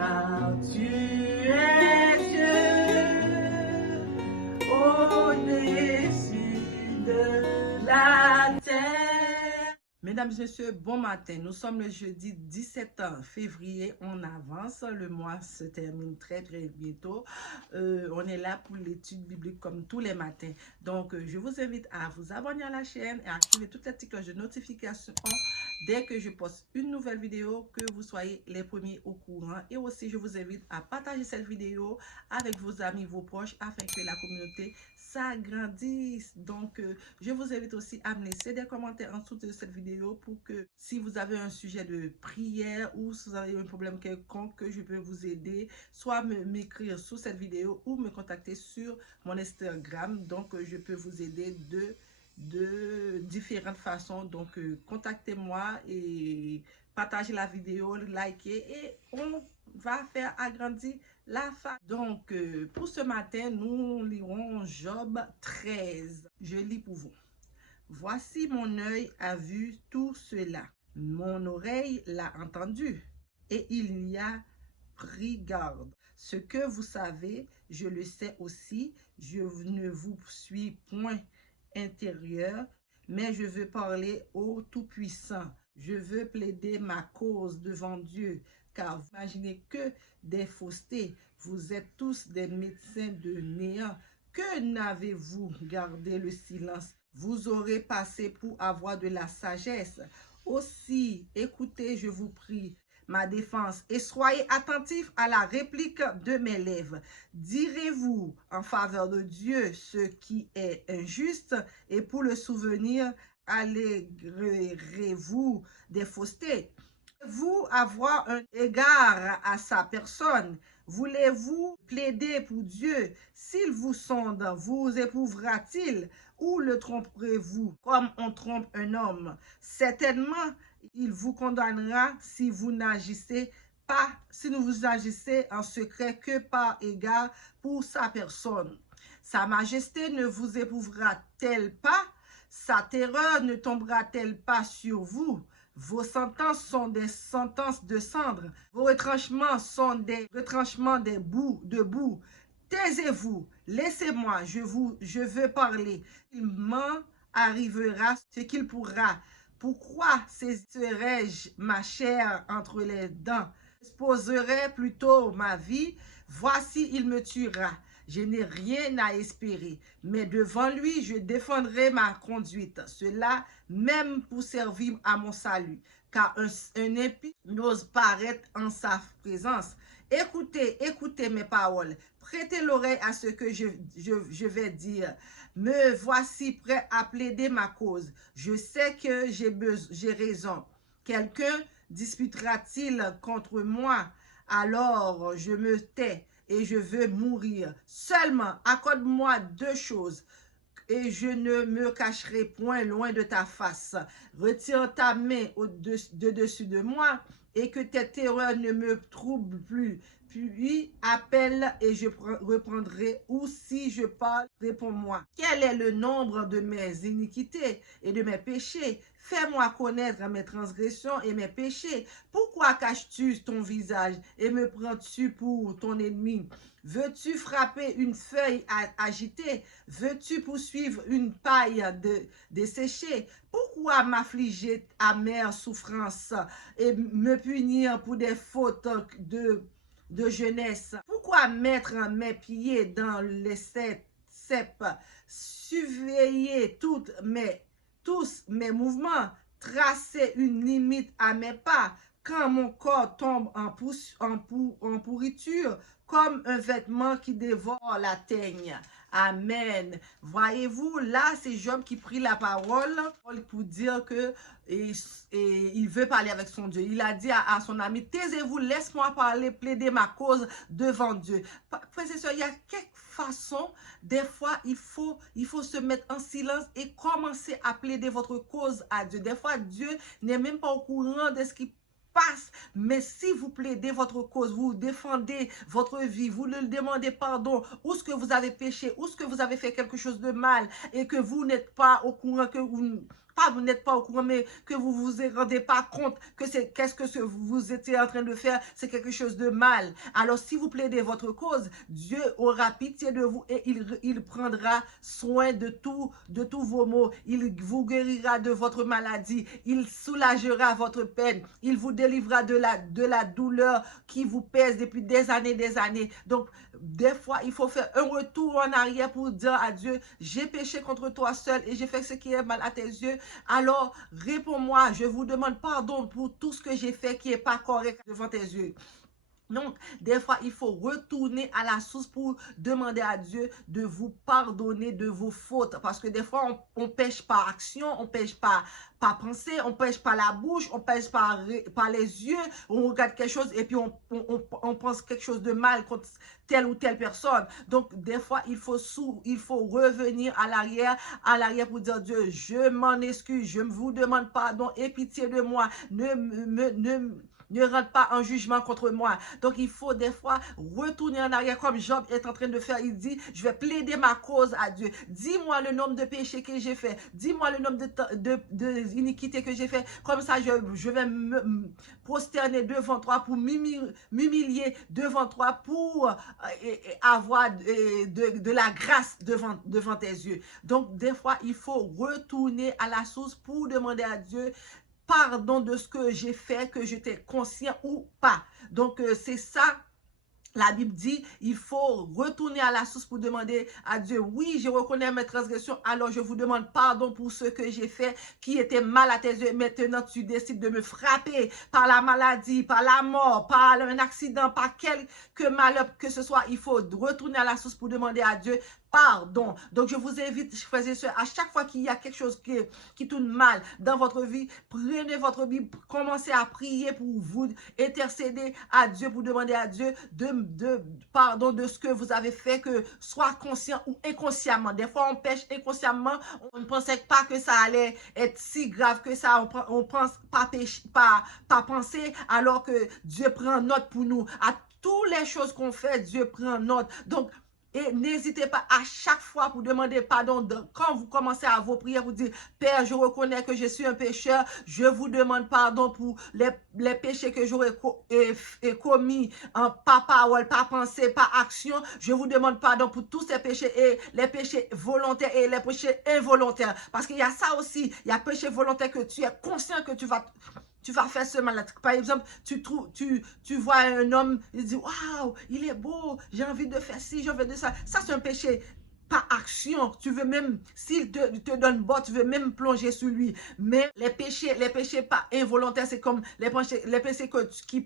car tu es Dieu au-dessus de la terre. Mesdames et messieurs, bon matin. Nous sommes le jeudi 17 février. On avance. Le mois se termine très bientôt. On est là pour l'étude biblique comme tous les matins. Donc, je vous invite à vous abonner à la chaîne et à activer toutes les petites cloches de notification dès que je poste une nouvelle vidéo, que vous soyez les premiers au courant. Et aussi, je vous invite à partager cette vidéo avec vos amis, vos proches, afin que la communauté s'agrandisse. Donc, je vous invite aussi à me laisser des commentaires en dessous de cette vidéo pour que si vous avez un sujet de prière ou si vous avez un problème quelconque, que je peux vous aider, soit m'écrire sous cette vidéo ou me contacter sur mon Instagram. Donc, je peux vous aider de différentes façons. Donc, contactez-moi et partagez la vidéo, likez et on va faire agrandir la famille. Donc, pour ce matin, nous lirons Job 13. Je lis pour vous. Voici mon œil a vu tout cela. Mon oreille l'a entendu et il y a pris garde. Ce que vous savez, je le sais aussi. Je ne vous suis point intérieur, mais je veux parler au Tout-Puissant. Je veux plaider ma cause devant Dieu, car vous imaginez que des faussetés. Vous êtes tous des médecins de néant. Que n'avez-vous gardé le silence? Vous aurez passé pour avoir de la sagesse. Aussi, écoutez, je vous prie, ma défense, et soyez attentifs à la réplique de mes lèvres. Direz-vous en faveur de Dieu ce qui est injuste, et pour le souvenir, allégrerez-vous des faussetés. Voulez-vous avoir un égard à sa personne? Voulez-vous plaider pour Dieu? S'il vous sonde, vous éprouvera-t-il? Ou le tromperez-vous comme on trompe un homme? Certainement, il vous condamnera si vous n'agissez pas, si vous agissez en secret que par égard pour sa personne. Sa majesté ne vous éprouvera-t-elle pas? Sa terreur ne tombera-t-elle pas sur vous? Vos sentences sont des sentences de cendre. Vos retranchements sont des retranchements de boue. Taisez-vous, laissez-moi, je veux parler. Il m'en arrivera ce qu'il pourra. Pourquoi saisirais-je ma chair entre les dents? J'exposerai plutôt ma vie. Voici, il me tuera. Je n'ai rien à espérer, mais devant lui, je défendrai ma conduite. Cela même pour servir à mon salut, car un impie n'ose paraître en sa présence. Écoutez mes paroles. Prêtez l'oreille à ce que je vais dire. Me voici prêt à plaider ma cause. Je sais que j'ai raison. Quelqu'un disputera-t-il contre moi? Alors je me tais et je veux mourir. Seulement, accorde-moi deux choses et je ne me cacherai point loin de ta face. Retire ta main de dessus de moi et que tes terreurs ne me troublent plus. Puis appelle et je reprendrai, ou si je parle, réponds-moi. Quel est le nombre de mes iniquités et de mes péchés? Fais-moi connaître mes transgressions et mes péchés. Pourquoi caches-tu ton visage et me prends-tu pour ton ennemi? Veux-tu frapper une feuille agitée? Veux-tu poursuivre une paille desséchée? Pourquoi m'affliger amère souffrance et me punir pour des fautes de jeunesse? Pourquoi mettre mes pieds dans les cèpes? Surveiller tous mes mouvements, tracer une limite à mes pas, quand mon corps tombe en pourriture, comme un vêtement qui dévore la teigne. Amen. Voyez-vous, là, c'est Job qui prit la parole pour dire que il veut parler avec son Dieu. Il a dit à son ami, taisez-vous, laisse-moi parler, plaider ma cause devant Dieu. Frères et sœurs, il y a quelques façons, des fois, il faut se mettre en silence et commencer à plaider votre cause à Dieu. Des fois, Dieu n'est même pas au courant de ce qui passe, mais si vous plaidez votre cause, vous défendez votre vie, vous le demandez pardon, ou ce que vous avez péché, ou ce que vous avez fait quelque chose de mal, et que vous n'êtes pas au courant, que vous vous n'êtes pas au courant, mais que vous vous rendez pas compte que c'est qu'est-ce que vous étiez en train de faire, c'est quelque chose de mal. Alors, si vous plaidez votre cause, Dieu aura pitié de vous et il prendra soin de tous vos maux. Il vous guérira de votre maladie. Il soulagera votre peine. Il vous délivrera de la douleur qui vous pèse depuis des années, des années. Donc, des fois, il faut faire un retour en arrière pour dire à Dieu, j'ai péché contre toi seul et j'ai fait ce qui est mal à tes yeux. Alors, réponds-moi, je vous demande pardon pour tout ce que j'ai fait qui n'est pas correct devant tes yeux. Donc, des fois, il faut retourner à la source pour demander à Dieu de vous pardonner de vos fautes. Parce que des fois, on pêche par action, on pêche par pensée, on pêche par la bouche, on pêche par les yeux, on regarde quelque chose et puis on pense quelque chose de mal contre telle ou telle personne. Donc, des fois, il faut revenir à l'arrière pour dire Dieu, je m'en excuse, je vous demande pardon et pitié de moi. Ne rentre pas en jugement contre moi. Donc, il faut des fois retourner en arrière comme Job est en train de faire. Il dit, je vais plaider ma cause à Dieu. Dis-moi le nombre de péchés que j'ai fait. Dis-moi le nombre de iniquités que j'ai fait. Comme ça, je vais me prosterner devant toi pour m'humilier devant toi pour avoir de la grâce devant tes yeux. Donc, des fois, il faut retourner à la source pour demander à Dieu pardon de ce que j'ai fait, que j'étais conscient ou pas. Donc, c'est ça. La Bible dit, il faut retourner à la source pour demander à Dieu, oui, je reconnais mes transgressions, alors je vous demande pardon pour ce que j'ai fait qui était mal à tes yeux. Maintenant, tu décides de me frapper par la maladie, par la mort, par un accident, par quelque malheur que ce soit. Il faut retourner à la source pour demander à Dieu pardon. Donc, je vous invite, frères et sœurs, à chaque fois qu'il y a quelque chose qui tourne mal dans votre vie, prenez votre Bible, commencez à prier pour vous, intercéder à Dieu, pour demander à Dieu de pardon de ce que vous avez fait, que soit conscient ou inconsciemment. Des fois, on pêche inconsciemment, on ne pensait pas que ça allait être si grave que ça, on pense pas penser, alors que Dieu prend note pour nous. À toutes les choses qu'on fait, Dieu prend note. Donc, et n'hésitez pas à chaque fois pour demander pardon. Quand vous commencez à vos prières, vous dites, Père, je reconnais que je suis un pécheur. Je vous demande pardon pour les péchés que j'aurais commis par parole, par pensée, par action. Je vous demande pardon pour tous ces péchés et les péchés volontaires et les péchés involontaires. Parce qu'il y a ça aussi. Il y a péché volontaire que tu es conscient que tu vas faire ce mal. Par exemple, tu vois un homme, il dit, waouh, il est beau, j'ai envie de faire ci, j'ai envie de ça. Ça, c'est un péché par action. Tu veux même, s'il te donne bord, tu veux même plonger sur lui. Mais les péchés pas involontaires, c'est comme les péchés qui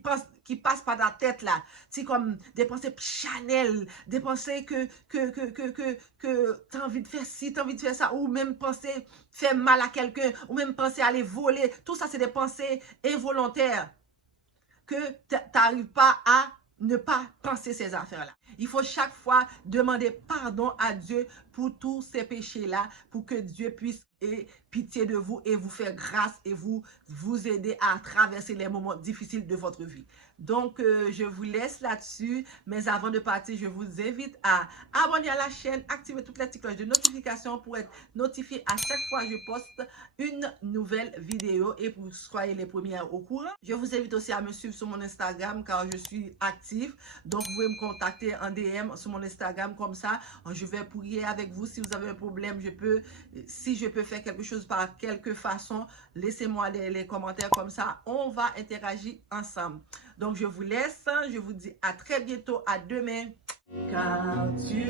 passent par ta tête là. C'est comme des pensées Chanel, des pensées que tu as envie de faire ci, tu as envie de faire ça, ou même penser faire mal à quelqu'un, ou même penser aller voler. Tout ça, c'est des pensées involontaires que tu n'arrives pas à ne pas penser ces affaires-là. Il faut chaque fois demander pardon à Dieu pour tous ces péchés-là, pour que Dieu puisse avoir pitié de vous et vous faire grâce et vous aider à traverser les moments difficiles de votre vie. Donc, je vous laisse là-dessus. Mais avant de partir, je vous invite à abonner à la chaîne, activer toutes les petites cloches de notification pour être notifié à chaque fois que je poste une nouvelle vidéo et pour soyez les premiers au courant. Je vous invite aussi à me suivre sur mon Instagram car je suis active. Donc, vous pouvez me contacter en DM sur mon Instagram comme ça. Je vais prier avec vous. Si vous avez un problème, si je peux faire quelque chose par quelque façon, laissez-moi les commentaires comme ça. On va interagir ensemble. Donc, je vous laisse. Je vous dis à très bientôt. À demain. Car tu